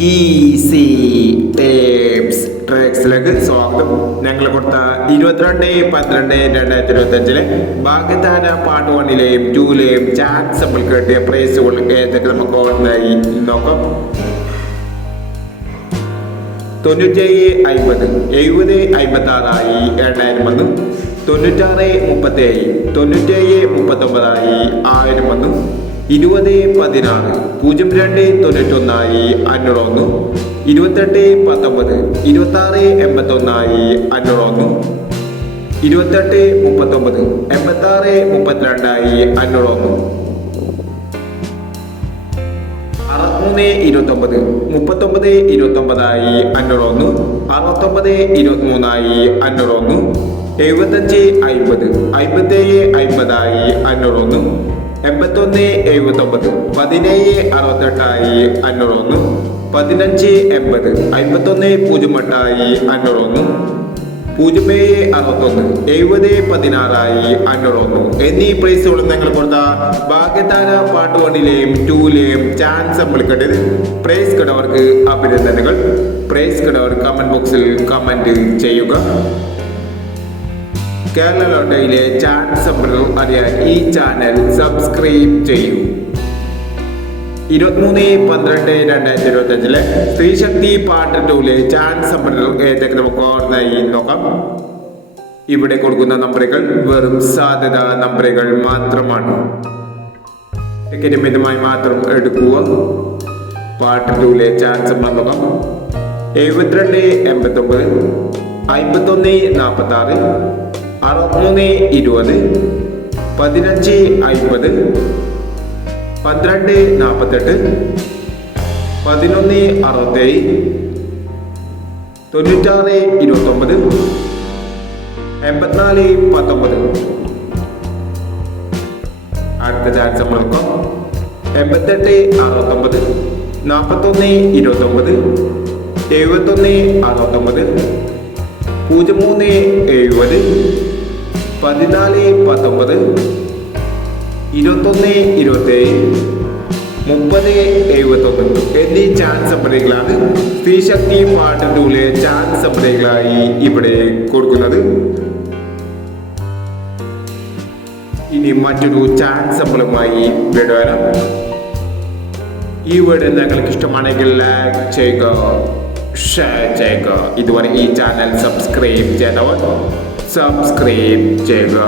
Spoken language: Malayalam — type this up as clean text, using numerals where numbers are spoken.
ഈസി ടേപ്സ് ട്രിക്സിലേക്ക് സ്വാഗതം. ഞങ്ങൾ കൊടുത്ത 22/12/2025 ഭാഗ്യധാര പാർട്ട് 1ലെയും 2ലെയും ചാൻസ് നമ്മൾ കേട്ടിയ പ്രൈസുകൾ ഏതൊക്കെ നമുക്ക് ഓർമ്മയായി നോക്കാം. 9750 7056 2000 വന്നു. 9637 9739 1000 വന്നു. 2016 0291 501 2819 2681 501 2839 8632 501 6329 3929 501 6923 501 7550 5750 501 8179 1768 501 1580 5108 501 0761 7016 501 എന്നീ പ്രൈസുകൾ നിങ്ങൾ കൊടുത്ത ഭാഗ്യധാര പാർട്ട് 1ലെയും 2ലെയും ചാൻസ് നമ്മൾ കേട്ടത്. പ്രൈസ് കിടവർക്ക് അഭിനന്ദനങ്ങൾ. പ്രൈസ് കിടവർ കമന്റ് ബോക്സിൽ കമന്റ് ചെയ്യുക. കേരള ലോട്ടറിയിലെ ചാൻസ് നമ്പറുകൾ അറിയാൻ ഈ ചാനൽ സബ്സ്ക്രൈബ് ചെയ്യൂ. 23/12/2025 സ്ത്രീശക്തി പാർട്ട് 2ലെ ചാൻസ് നമ്പറുകൾ ഏതൊക്കെ നമുക്ക് ഓർമ്മയായി നോക്കാം. ഇവിടെ കൊടുക്കുന്ന നമ്പറുകൾ വെറും സാധ്യത നമ്പറുകൾ മാത്രമാണ്. ടിക്കറ്റ് മിതമായി മാത്രം എടുക്കുക. പാർട്ട് 2ലെ ചാൻസ് നമ്പർ നോക്കാം. 7289 5146 6320 1550 1248 1167 9629 8419. അടുത്ത ചാൻസ് നമ്മൾ നോക്കാം. 8869 4129 7169 0370 1419 2127 3071 എന്നീ ചാൻസ് നമ്പറുകളാണ് സ്ത്രീശക്തി പാർട്ട് 2ലെ ചാൻസ് നമ്പറുകളായി ഇവിടെ കൊടുക്കുന്നത്. ഇനി മറ്റൊരു ചാൻസ് നമ്പറുമായി വീഡിയോ വരാം. ഈ വീഡിയോ നിങ്ങൾക്ക് ഇഷ്ടമാണെങ്കിൽ ലൈക്ക് ചെയ്യുക, ഷെയർ ചെയ്യുക. ഇതുവരെ ഈ ചാനൽ സബ്സ്ക്രൈബ് ചെയ്തവർ സബ്സ്ക്രൈബ് ചെയ്യുക.